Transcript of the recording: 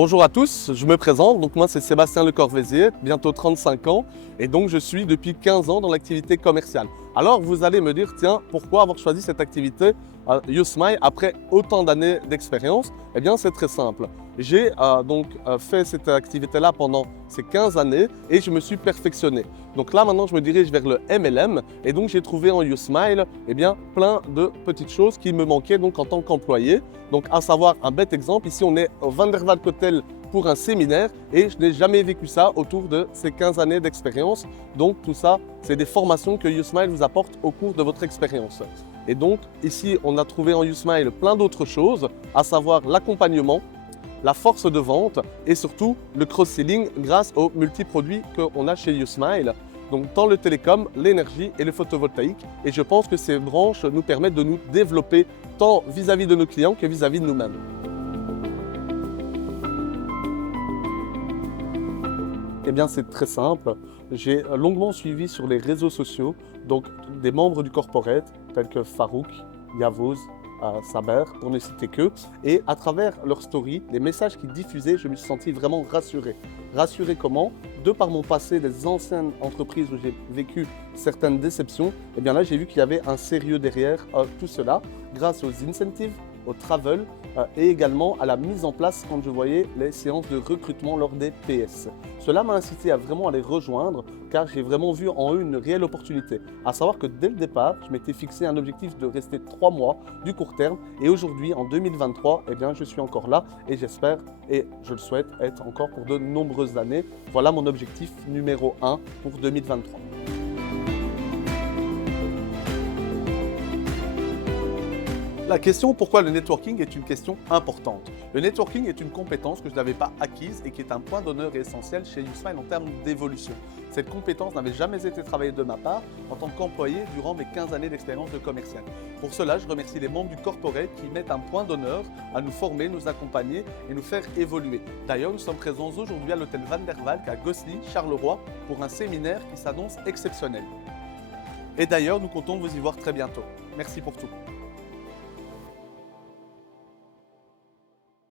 Bonjour à tous, je me présente, donc moi c'est Sébastien Le Corvézier, bientôt 35 ans, et donc je suis depuis 15 ans dans l'activité commerciale. Alors vous allez me dire, tiens, pourquoi avoir choisi cette activité YouSmile après autant d'années d'expérience? Eh bien c'est très simple. J'ai fait cette activité-là pendant ces 15 années et je me suis perfectionné. Donc là maintenant je me dirige vers le MLM et donc j'ai trouvé en YouSmile plein de petites choses qui me manquaient donc en tant qu'employé. Donc à savoir un bête exemple, ici on est au Van der Valk Hotel pour un séminaire et je n'ai jamais vécu ça autour de ces 15 années d'expérience. Donc tout ça, c'est des formations que YouSmile vous apporte au cours de votre expérience. Et donc ici, on a trouvé en YouSmile plein d'autres choses, à savoir l'accompagnement, la force de vente et surtout le cross-selling grâce aux multi-produits qu'on a chez YouSmile. Donc tant le télécom, l'énergie et le photovoltaïque. Et je pense que ces branches nous permettent de nous développer tant vis-à-vis de nos clients que vis-à-vis de nous-mêmes. Eh bien, c'est très simple. J'ai longuement suivi sur les réseaux sociaux donc des membres du corporate tels que Farouk, Yavoz, Saber, pour ne citer qu'eux. Et à travers leurs stories, les messages qu'ils diffusaient, je me suis senti vraiment rassuré. Rassuré comment? De par mon passé des anciennes entreprises où j'ai vécu certaines déceptions, eh bien là, j'ai vu qu'il y avait un sérieux derrière tout cela, grâce aux incentives, au travel et également à la mise en place quand je voyais les séances de recrutement lors des PS. Cela m'a incité à vraiment les rejoindre car j'ai vraiment vu en eux une réelle opportunité. À savoir que dès le départ, je m'étais fixé un objectif de rester 3 mois du court terme et aujourd'hui, en 2023, eh bien, je suis encore là et j'espère et je le souhaite être encore pour de nombreuses années. Voilà mon objectif numéro 1 pour 2023. La question pourquoi le networking est une question importante. Le networking est une compétence que je n'avais pas acquise et qui est un point d'honneur et essentiel chez YouSmile en termes d'évolution. Cette compétence n'avait jamais été travaillée de ma part en tant qu'employé durant mes 15 années d'expérience de commercial. Pour cela, je remercie les membres du corporate qui mettent un point d'honneur à nous former, nous accompagner et nous faire évoluer. D'ailleurs, nous sommes présents aujourd'hui à l'hôtel Van der Valk à Gosselies, Charleroi, pour un séminaire qui s'annonce exceptionnel. Et d'ailleurs, nous comptons vous y voir très bientôt. Merci pour tout.